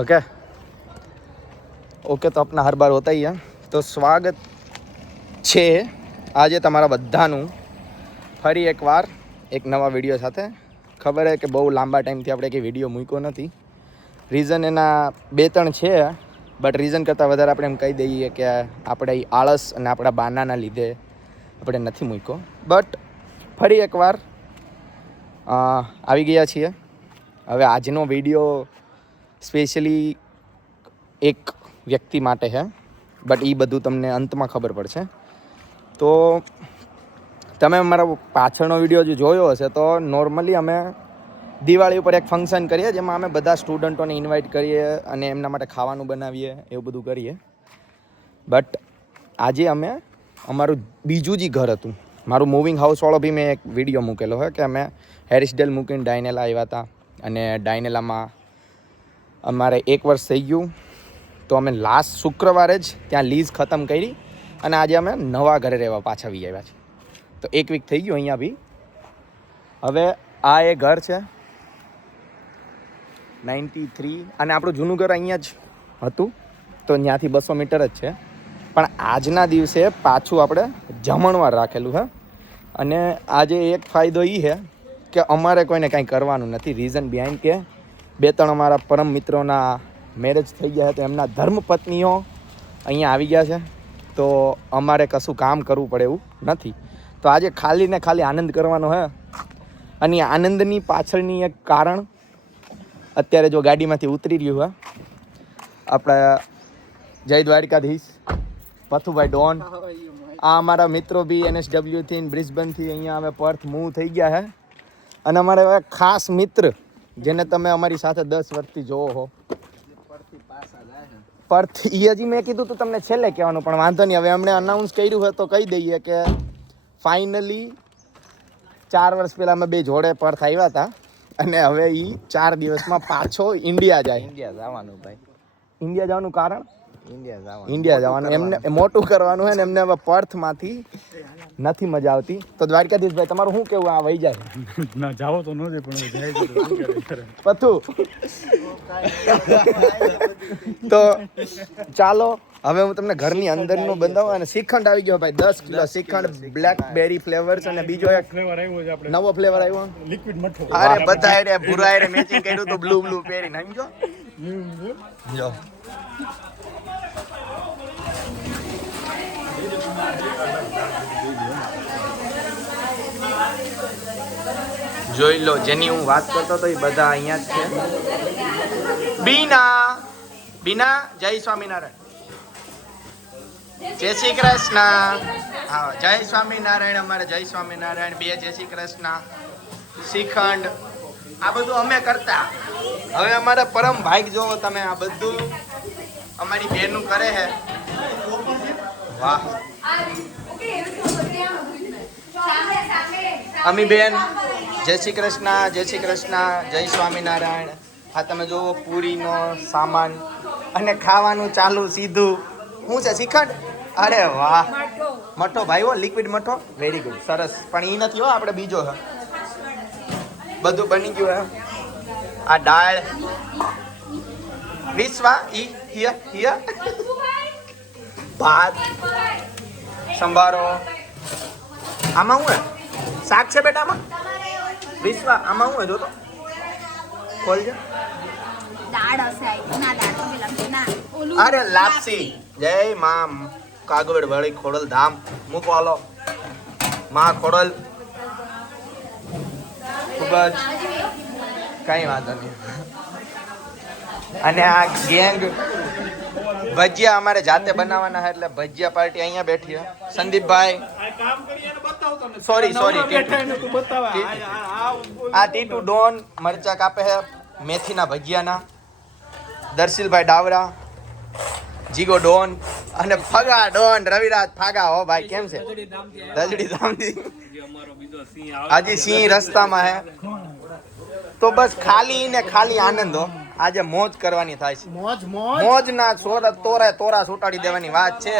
Okay okay तो अपना हर बार होता ही है। तो स्वागत છે આજે તમારા બધાનું ફરી એકવાર એક નવા વિડીયો સાથે। ખબર છે કે બહુ લાંબા ટાઈમથી આપણે કંઈ વિડીયો મૂક્યો નથી। રીઝન એના બે ત્રણ છે, બટ રીઝન કરતાં વધારે આપણે એમ કહી દઈએ કે આપણે આળસ અને આપણા બાનાના લીધે આપણે નથી મૂક્યો। બટ ફરી એકવાર આવી ગયા છીએ। હવે આજનો વિડીયો સ્પેશિયલી એક વ્યક્તિ માટે છે, બટ એ બધું તમને અંતમાં ખબર પડશે। તો તમે અમારા પાછળનો વિડીયો જો જોયો હશે તો નોર્મલી અમે દિવાળી ઉપર એક ફંક્શન કરીએ જેમાં અમે બધા સ્ટુડન્ટોને ઇન્વાઇટ કરીએ અને એમના માટે ખાવાનું બનાવીએ, એવું બધું કરીએ। બટ આજે અમે અમારું બીજું જે ઘર હતું, મારું મૂવિંગ હાઉસવાળો બી મેં એક વિડીયો મૂકેલો હોય કે અમે હેરિસડેલ મૂકીને ડાયનેલા આવ્યા હતા અને ડાયનેલામાં અમારે 1 વર્ષ થઈ ગયું। તો અમે લાસ્ટ શુક્રવારે જ ત્યાં લીઝ ખતમ કરી અને આજે અમે નવા ઘરે રહેવા પાછા આવી આવ્યા છીએ। તો 1 વીક થઈ ગયું અહીંયા બી। હવે આ એ ઘર છે 93 અને આપણું જૂનું ઘર અહીંયા જ હતું, તો ત્યાંથી 200 મીટર જ છે। પણ આજના દિવસે પાછું આપણે જમણવાર રાખેલું છે અને આજે એક ફાયદો એ છે કે અમારે કોઈને કાંઈ કરવાનું નથી। રીઝન બિહાઇન્ડ કે 2-3 અમારા પરમ મિત્રોના મેરેજ થઈ ગયા તો એમના ધર્મપત્નીઓ અહીંયા આવી ગયા છે, તો અમારે કશું કામ કરવું પડે એવું નથી। તો આજે ખાલી ને ખાલી આનંદ કરવાનો છે। અને આનંદની પાછળની એક કારણ અત્યારે જો ગાડીમાંથી ઉતરી રહ્યું છે આપણા જય દ્વારકાધીશ પથુભાઈ ડોન। આ અમારા મિત્રો બી NSWથી બ્રિસ્બનથી અહીંયા અમે પર્થ મૂવ થઈ ગયા છે। અને અમારે હવે ખાસ મિત્ર જેને તમે અમારી સાથે 10 વર્ષથી જોવો હો, પર્થ એ હજી મેં કીધું તો તમને છેલ્લે કહેવાનું, પણ વાંધો નહીં, હવે એમણે અનાઉન્સ કર્યું હોય તો કહી દઈએ કે ફાઇનલી 4 વર્ષ પહેલાં અમે 2 જોડે પર્થ આવ્યા હતા અને હવે એ 4 દિવસમાં પાછો ઇન્ડિયા જાય। ઇન્ડિયા જવાનું ભાઈ, ઇન્ડિયા જવાનું કારણ ઇન્ડિયા જવાનું એમને મોટું કરવાનું છે ને એમને હવે પર્થમાંથી નથી મજા આવતી। તો દ્વારકાધીશભાઈ તમારું શું કેવું? આ વહી જાય ના જાવો તો ન દે પણ જાય પથુ તો ચાલો હવે હું તમને ઘરની અંદરનું બંધાવું। અને શ્રીખંડ આવી ગયો ભાઈ, 10 કિલો શ્રીખંડ, બ્લેકબેરી ફ્લેવર્સ અને બીજો એક ફ્લેવર આવ્યો છે આપણે, નવો ફ્લેવર આવ્યો લિક્વિડ મઠો। અરે બધા એરે ભૂરા એરે મેચિંગ કર્યું તો બ્લુ પહેરીને સમજો જો। જોઈ લો, જેની હું વાત કરતો હતો એ બધા અહીંયા જ છે। બીના જય સ્વામિનારાયણ, જય શ્રી કૃષ્ણ। હા જય સ્વામિનારાયણ, અમારે જય સ્વામિનારાયણ, 2 જય શ્રી કૃષ્ણ, શ્રીખંડ, આ બધું અમે કરતા। હવે અમારા પરમ ભાઈ જોવો તમે, આ બધું અમારી બહેનનું કરે છે। વાહ અમી બેન જય શ્રી કૃષ્ણ, જય શ્રી કૃષ્ણ, જય સ્વામિનારાયણ। આ તમે જોવો પૂરીનો સામાન અને ખાવાનું ચાલુ સીધું। શું છે? શ્રીખંડ? અરે વાહ, મઠો ભાઈ હો, લિક્વિડ મઠો, વેરી ગુડ, સરસ। પણ એ નથી હો, આપણે બીજો છે, બધું બની ગયું હે। આ દાળ વિશ્વા હિય ભાત, સંભારો, આમાં હું હે શાક છે બેટા? આમાં વિશ્વા આમાં હું હે જો તો ખોલજો। દાળ હશે ના, દાળ તો પેલા ના ઓલું અરે લાપસી, જય માં કાગવડ વાળી ખોડલ ધામ, મૂકો હાલો માં ખોડલ, ખૂબ જ કઈ વાંધો નહીં। અને આ ગેંગ ભજીયા અમારે જાતે બનાવવાના છે, એટલે ભજીયા પાર્ટી અહીંયા બેઠી છે। સંદીપભાઈ સોરી આ ટીટુ ડોન મરચા કાપે છે મેથીના ભજીયાના, દર્શિલભાઈ ડાવરા, જીગો ડોન અને ફગા ડોન, રવિરાજ ફાગા। હો ભાઈ કેમ છે? દજડી ધામથી હજી સિંહ રસ્તામાં હે। તો બસ ખાલી ને ખાલી આનંદ હો, આજે મોજ કરવાની થાય છે। મોજ ના તોરા સુટાડી દેવાની વાત છે।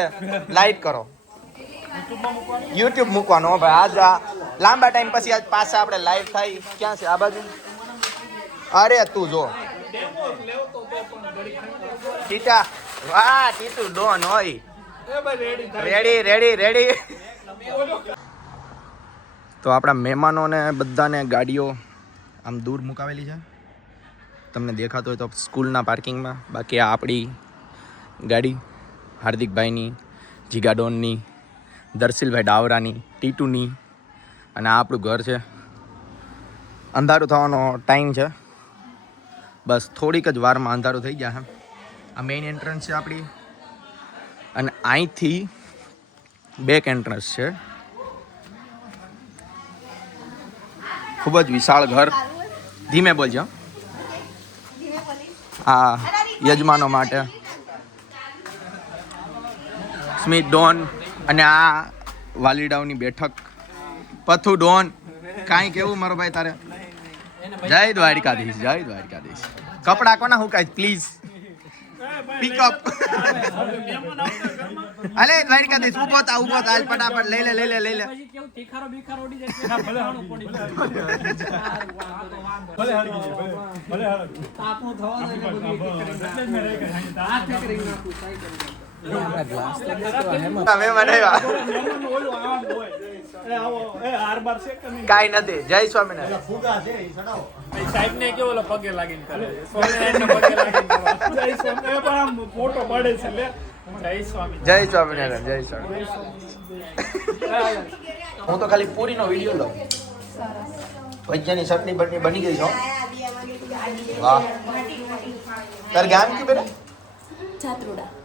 લાઈક કરો, YouTube મૂકવાનો ભાઈ। આજ લાંબા ટાઈમ પછી આજ પાછા આપણે લાઈવ થાય। ક્યાં છે? આ બાજુ। અરે તું જો ટીટા વાહ ટીટુ ડોન હોય રેડી રેડી રેડી. તો આપણા મહેમાનોને બધાને ગાડીઓ આમ દૂર મુકાવેલી છે, તમને દેખાતો હોય તો સ્કૂલના પાર્કિંગમાં. બાકી આ આપણી ગાડી હાર્દિકભાઈની, જીગાડોનની, દર્શિલભાઈ ડાવરાની, ટીટુની, અને આ આપણું ઘર છે. અંધારું થવાનો ટાઈમ છે, બસ થોડીક જ વારમાં અંધારું થઈ ગયા છે. આ મેઇન એન્ટ્રન્સ છે આપણી, અને અહીંથી બેક એન્ટ્રન્સ છે. ખૂબ જ વિશાળ ઘર. ધીમે બોલજો. આ યજમાનો માટે સ્મિત ડોન, અને આ વાલીડાઓની બેઠક. પથુ ડોન, કાંઈ કેવું મારો ભાઈ તારે? જય દ્વારકાધીશ, જય દ્વારકાધીશ. કપડા કોના હુકાય પ્લીઝ પિકઅપ. અલે દ્વારકાધીશ ઉભો થા હાલ ફટાફટ લઈ લે લઈ લે લઈ લે. કાઈ નથી. જય સ્વામિનારાયણ. સાહેબ ને કેવો પગે લાગીને કરે છે, સ્વામિનારાયણ પગે લાગીને જય સ્વામિનારાયણ પણ આમ ફોટો પડે છે લે. જય સ્વામિનારાયણ, જય સ્વામિનારાયણ, જય સ્વામિનારાયણ. હું તો ખાલી પૂરીનો વિડીયો લઉં. ભજીયાની ચટણી બની ગઈ છે. વાહ. તાર ગામ કયું બેટા?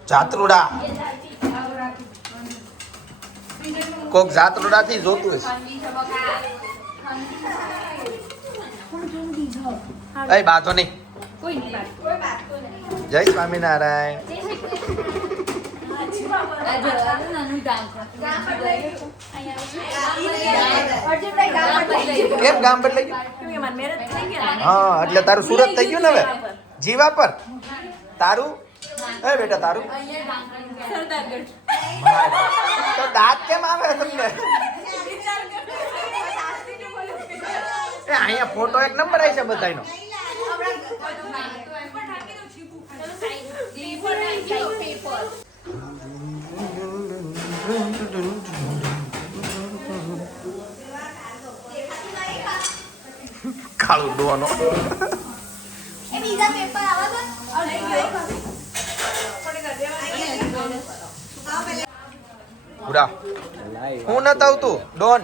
જાત્રુડા. કોક જાત્રુડા થી જોતું હશે. એ બાતો નહીં. જય સ્વામિનારાયણ. કેમ ગામ બદલાઈ ગયું? હા, એટલે તારું સુરત થઈ ગયું ને હવે. જીવા પર તારું. એ બેટા તારું તો દાંત કેમ આવે તમને? એ અહીંયા ફોટો એક નંબર આવી છે બધાયનો. કાળું ડોનો. પૂરા હું નત આવતું ડોન.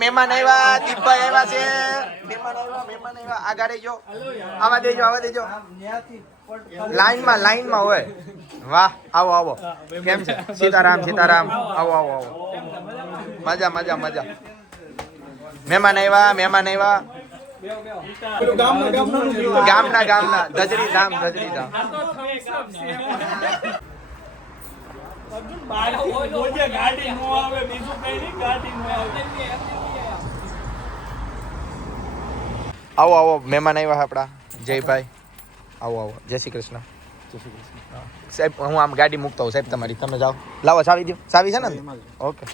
મહેમાન આવ્યા, દીપભાઈ આવ્યા છે. મહેમાન આવ્યા. આગળ રહેજો. આવા દેજો. લાઈનમાં હોય. વાહ, આવો. કેમ છે? સીતારામ. આવો. મજા. મહેમાન આવ્યા. ગામના ગજરી ધામ. આવો મહેમાન આવ્યા આપણા જયભાઈ. આવો જય શ્રી કૃષ્ણ. સાહેબ હું આમ ગાડી મૂકતો હોઉં સાહેબ તમારી. તમે જાઓ, લાવો ચાવી દો. ચાવી છે ને? ઓકે,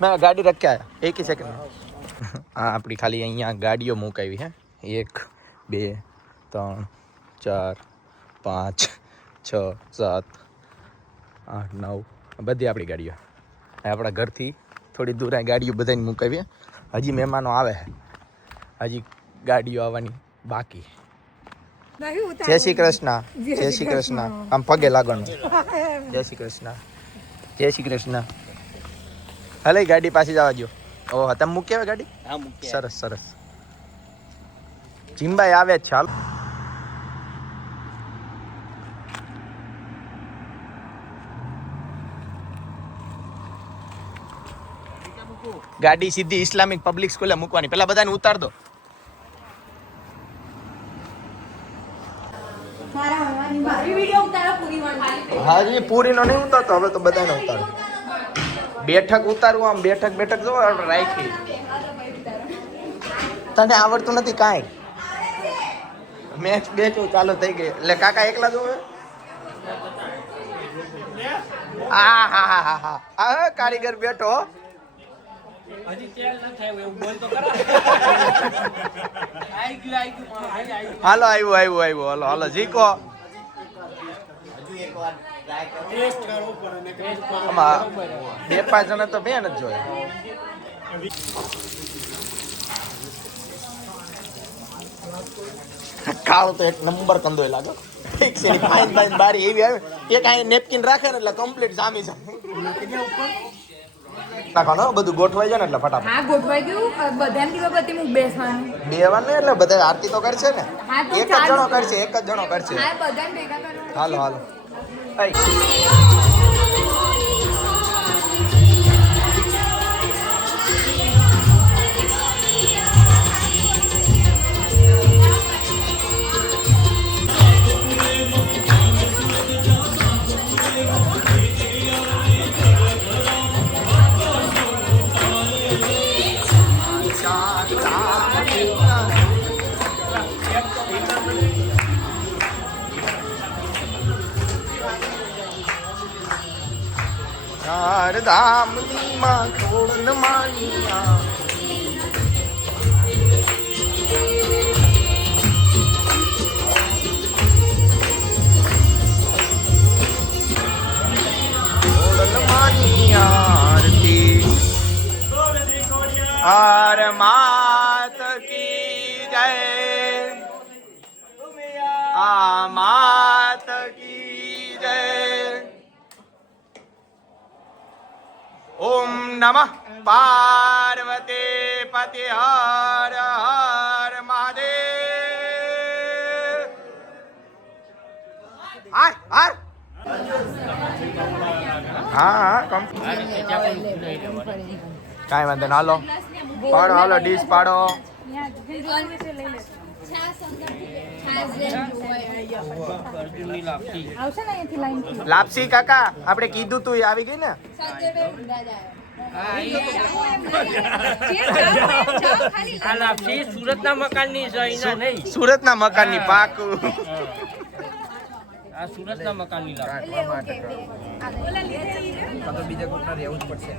મેં ગાડી રખ્યા એક સેકન્ડ. હા, આપણી ખાલી અહીંયા ગાડીઓ મુકાવી હે. 1 2 3 4 5 6 7 8 9 બધી આપણી ગાડીઓ. આપણા ઘરથી થોડી દૂર આ ગાડીઓ બધાને મુકાવીએ. હજી મહેમાનો આવે છે, હજી ગાડીઓ આવવાની બાકી. જય શ્રી કૃષ્ણ. આમ પગે લાગવાનું. જય શ્રી કૃષ્ણ. હાલે ગાડી પાછી જવા દો. ઓહ, તમે મૂકી આવે ગાડી? સરસ. ચિંબાઈ આવે જ. ચાલ ગાડી સીધી ઇસ્લામિક પબ્લિક સ્કૂલે મૂકવાની. પેલા બધાને ઉતાર દો. હાજી પૂરીનો નહીં ઉતારતો, હવે તો બધાને ઉતારું. બેઠક ઉતારવું, આમ બેઠક જો આપણે રાખી. તને આવડતું નથી કાંઈ. મેચ ચાલુ થઈ ગઈ એટલે કાકા એકલા જોવે. હા કારીગર બેઠો. હજી તેલ ન થાય એવું બોલ તો ખરા. આઈ ગયું હાલો આવ્યું હાલો જીકો. ટેસ્ટ કરવો પડે ને આમાં 2-5 જણા તો બેન જ જોઈએ. કાળો તો એક નંબર કંદોય લાગે. ઠીક છે ફાઈન બારી એવી આવે એક આ નેપકિન રાખે ને એટલે કમ્પ્લીટ જામી જાય. નાખવાનો બધું ગોઠવાઈ જાય ને એટલે ફટાફટ. હા ગોઠવાઈ ગયું બધાને દીવાબત્તી હું બેસવાનું બેવાનું એટલે બધા આરતી તો કરશે ને. હા, તો એક જ ચાલુ. જણો કરશે. હા બધાને ભેગા કરવાનું હાલો Hey. ધામની માં ખોડ માનિયા ખોડ માનિયા હાર માત કી જય આ માત કી જય ઓમ નમઃ પાર્વતી પતિ હર હર મહાદેવ. હાર હાર હા કાંઈ વાંધો ના. હાલો પાડો, હાલો ડીશ પાડો. લાપસી કાકા આપણે કીધું તું આવી ગઈ ને. આ લાપસી સુરતના મકાનની છે અહીંના નહીં. સુરતના મકાનની પાકું. આ સુરતના મકાનની લાપસી. બીજા કોઈના રહેવું જ પડશે.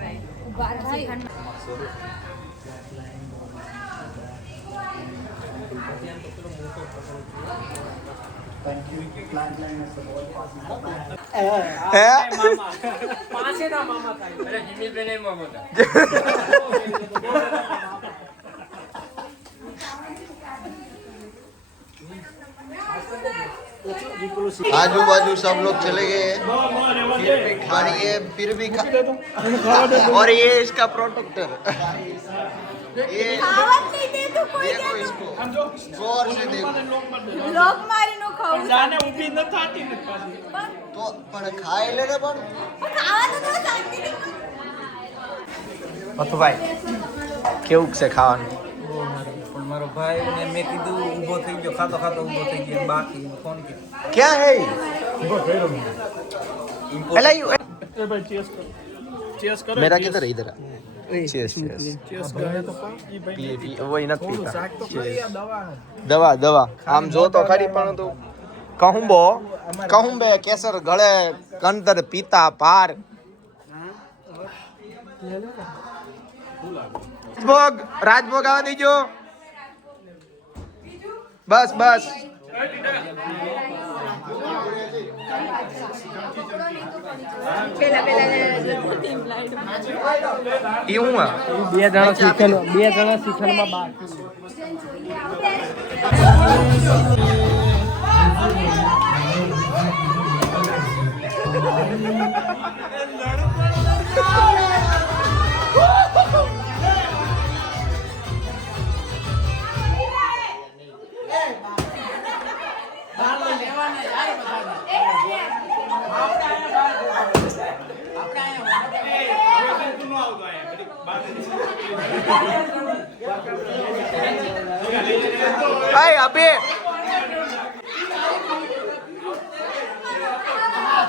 પાસેના મામા થાય. અરે જીમીબેન એમ મામો હતા. आजू बाजू सब लोग चले गए और ये फिर भी और ये इसका प्रोटेक्टर ये ખાવા જ નહીં દેતું કોઈ देखो इसको गौर से देखो લોક મારીનું ખાવું જાને ઊભી ન થાતી ને પાછી. तो पण खाई लेने पण ખાવાનું તો શાંતિથી મથુભાઈ કેવું છે ખાવાનું? પણ મારો ભાઈ ને મેં કીધું ઊભો થઈ ગયો ખાતો ઊભો થઈ ગયો બાકી ફોન કર્યો ક્યાં હે એલા યુ એ ભાઈ ચેસ કરો. ચેસ કરો. मेरा किधर है इधर चेस ચેસ કરે તો પણ ઈ ભાઈ पी वो ही નથી પીતા શાક તો ખાઈ આ દવા હે. દવા આમ જો તો ખરી પણ તું કહું બે કેસર ગળે કંદર પીતા પાર રાજભોગ આવવા દેજો. બસ ઈ હું બે જણા શીખેલમાં બાર. Hey, Abhi.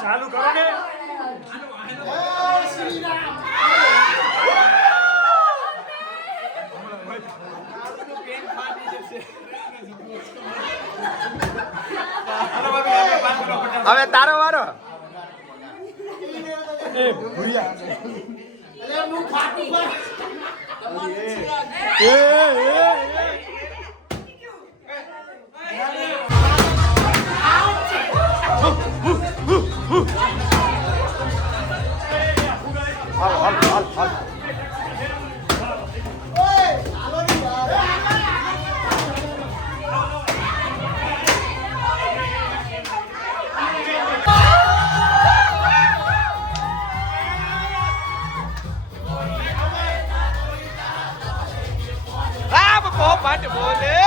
ચાલુ કરો ને હવે તારો વારો. આ બહુ પાટ બોલે